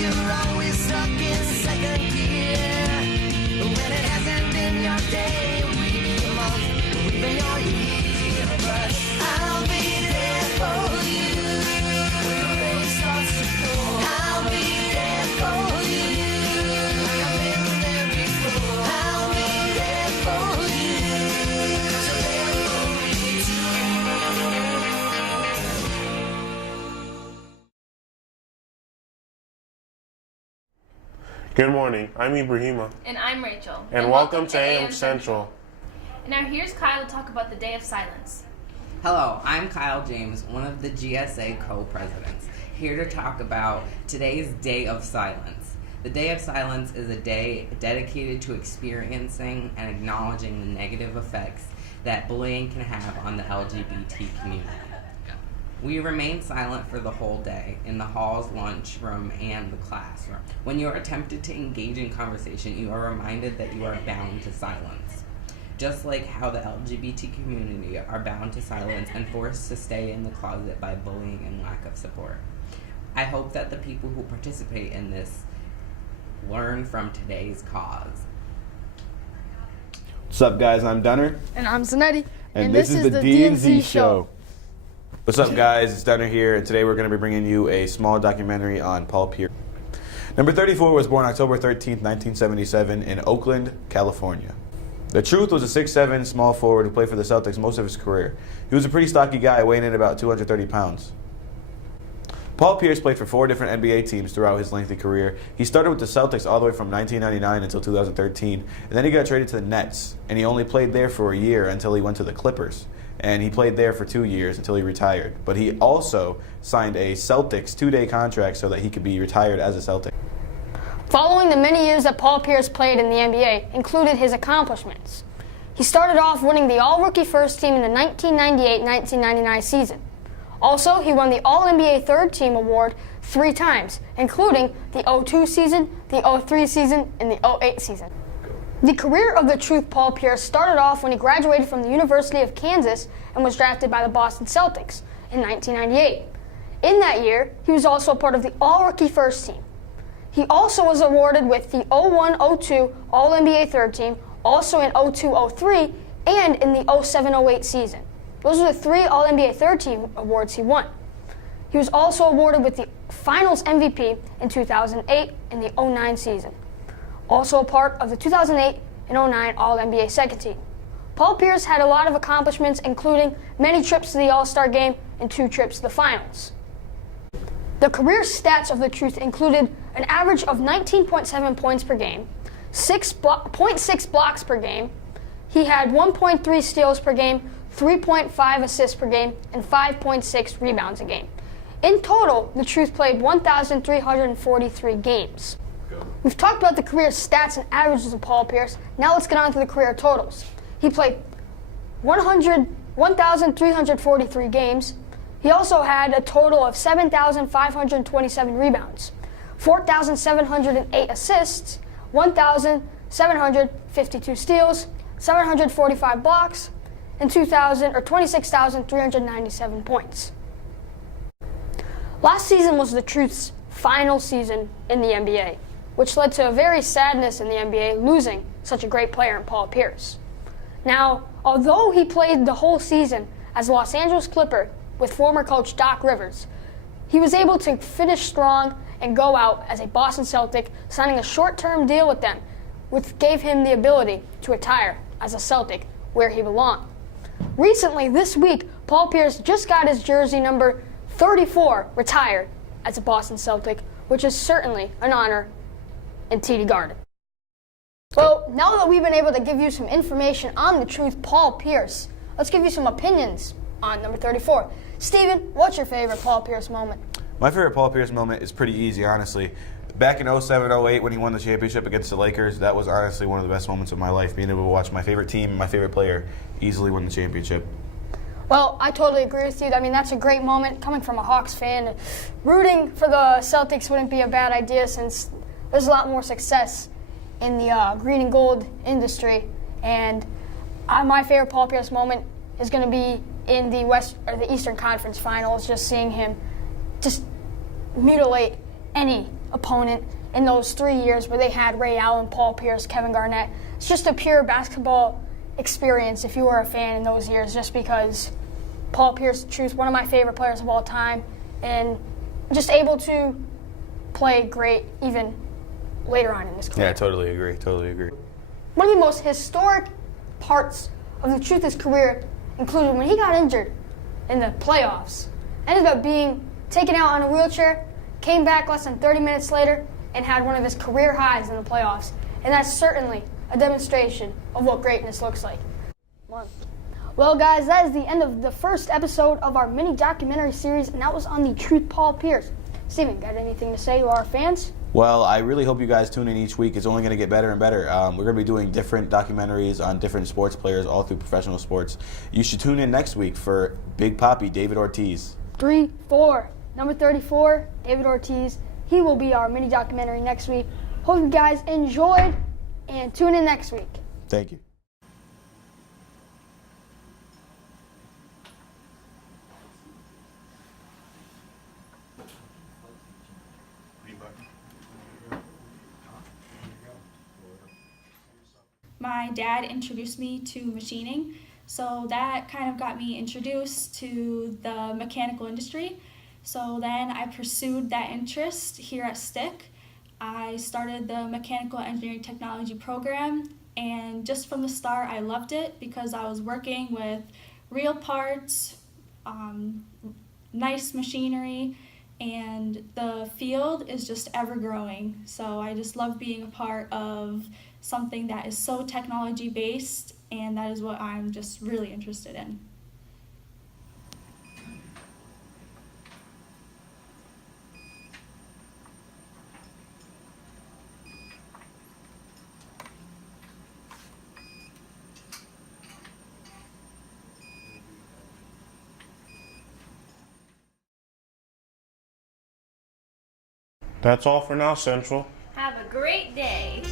You're always stuck in second gear. When it hasn't been your day, week, your month, or even your year. But I'll be there for you. When the rain starts to pour, I'll be there for you. Like I've been there before. I'll be there for you. So there for me too. Good morning, I'm Ibrahima. And I'm Rachel. And welcome to AM Central. Now here's Kyle to talk about the Day of Silence. Hello, I'm Kyle James, one of the GSA co-presidents, here to talk about today's Day of Silence. The Day of Silence is a day dedicated to experiencing and acknowledging the negative effects that bullying can have on the LGBT community. We remain silent for the whole day in the halls, lunchroom, and the classroom. When you are tempted to engage in conversation, you are reminded that you are bound to silence. Just like how the LGBT community are bound to silence and forced to stay in the closet by bullying and lack of support. I hope that the people who participate in this learn from today's cause. What's up, guys? I'm Dunner. And I'm Zanetti. And this is the D&Z Show. What's up, guys? It's Dunner here, and today we're going to be bringing you a small documentary on Paul Pierce. Number 34 was born October 13th, 1977 in Oakland, California. The Truth was a 6'7" small forward who played for the Celtics most of his career. He was a pretty stocky guy, weighing in about 230 pounds. Paul Pierce played for 4 different NBA teams throughout his lengthy career. He started with the Celtics all the way from 1999 until 2013, and then he got traded to the Nets, and he only played there for a year until he went to the Clippers. And he played there for 2 years until he retired. But he also signed a Celtics 2-day contract so that he could be retired as a Celtic. Following the many years that Paul Pierce played in the NBA included his accomplishments. He started off winning the All-Rookie First Team in the 1998-1999 season. Also, he won the All-NBA Third Team Award 3 times, including the 02 season, the 03 season, and the 08 season. The career of the Truth Paul Pierce started off when he graduated from the University of Kansas and was drafted by the Boston Celtics in 1998. In that year, he was also part of the All-Rookie First Team. He also was awarded with the 01-02 All-NBA Third Team, also in 02-03, and in the 07-08 season. Those are the 3 All-NBA Third Team awards he won. He was also awarded with the Finals MVP in 2008 and the 09 season. Also a part of the 2008 and 09 All-NBA Second Team. Paul Pierce had a lot of accomplishments, including many trips to the All-Star Game and 2 trips to the Finals. The career stats of the Truth included an average of 19.7 points per game, 0.6 blocks per game. He had 1.3 steals per game, 3.5 assists per game, and 5.6 rebounds a game. In total, the Truth played 1,343 games. We've talked about the career stats and averages of Paul Pierce. Now let's get on to the career totals. He played 1,343 games. He also had a total of 7,527 rebounds, 4,708 assists, 1,752 steals, 745 blocks, and 26,397 points. Last season was the Truth's final season in the NBA, which led to a very sadness in the NBA losing such a great player in Paul Pierce. Now, although he played the whole season as a Los Angeles Clipper with former coach Doc Rivers, he was able to finish strong and go out as a Boston Celtic, signing a short-term deal with them, which gave him the ability to retire as a Celtic where he belonged. Recently, this week, Paul Pierce just got his jersey number 34 retired as a Boston Celtic, which is certainly an honor in TD Garden. Well, now that we've been able to give you some information on the Truth Paul Pierce, let's give you some opinions on number 34. Steven, what's your favorite Paul Pierce moment? My favorite Paul Pierce moment is pretty easy, honestly. Back in 07-08 when he won the championship against the Lakers, that was honestly one of the best moments of my life, being able to watch my favorite team and my favorite player easily win the championship. Well, I totally agree with you. I mean, that's a great moment. Coming from a Hawks fan, rooting for the Celtics wouldn't be a bad idea since there's a lot more success in the green and gold industry. And my favorite Paul Pierce moment is going to be in the Eastern Conference Finals, just seeing him just mutilate any opponent in those 3 years where they had Ray Allen, Paul Pierce, Kevin Garnett. It's just a pure basketball experience if you were a fan in those years, just because Paul Pierce, truth, one of my favorite players of all time, and just able to play great even later on in his career. Yeah, totally agree. Totally agree. One of the most historic parts of the Truth's career included when he got injured in the playoffs. Ended up being taken out on a wheelchair, came back less than 30 minutes later, and had one of his career highs in the playoffs. And that's certainly a demonstration of what greatness looks like. Well, guys, that is the end of the first episode of our mini documentary series, and that was on the Truth Paul Pierce. Steven, got anything to say to our fans? Well, I really hope you guys tune in each week. It's only going to get better and better. We're going to be doing different documentaries on different sports players all through professional sports. You should tune in next week for Big Papi, David Ortiz. 3, 4. Number 34, David Ortiz. He will be our mini documentary next week. Hope you guys enjoyed, and tune in next week. Thank you. My dad introduced me to machining, so that kind of got me introduced to the mechanical industry. So then I pursued that interest here at Stick. I started the Mechanical Engineering Technology program, and just from the start I loved it because I was working with real parts, nice machinery, and the field is just ever growing. So I just love being a part of something that is so technology based, and that is what I'm just really interested in. That's all for now, Central. Have a great day.